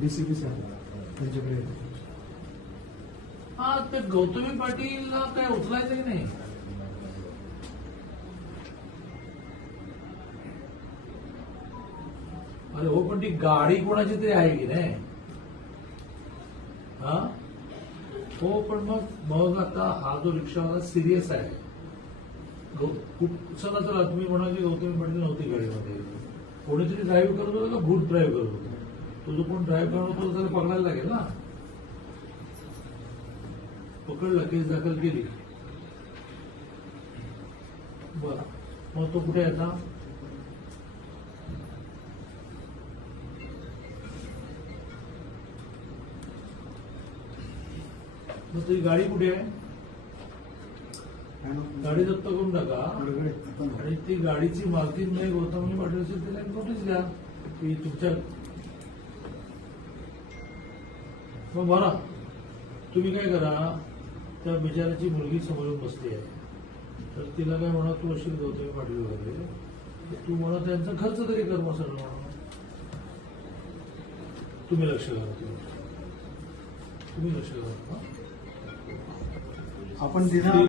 DCP साहेब त्यांच्याकडे हा ते गौतमी पाटीलला काय उचलायचं की नाही. अरे हो पण ती गाडी कोणाची तरी आहे की नाही? हा? हो पण मग मग आता हा जो रिक्षावाला सिरियस आहे. गौ- कुठ- चला चला तुम्ही म्हणा की गौतमी पाटील नव्हती गाडीमध्ये. कोणीतरी ड्राईव्ह करत होतं का? भूत ड्राईव्ह करत होतं? तो जो कोण ड्राईव्ह करत होता त्याला पकडायला लागेल ना. पकडला केस दाखल केली. बर. मग तो कुठे आता? मग तुझी गाडी कुठे आहे? आणि गाडी जप्त करून टाका. आणि ती गाडीची मालकीन नाही गौतमी पाटील असेल तिला नोटीस द्या. की तुमच्या मग बरा तुम्ही काय करा त्या बिचाराची मुलगी समोरून बसली आहे. तर तिला काय म्हणा तू अशी गौतमी पाटील वगैरे तर तू म्हणा त्यांचा खर्च तरी कर मग म्हणा. तुम्ही लक्ष करा तुम्ही. लक्ष करा आपण तिथं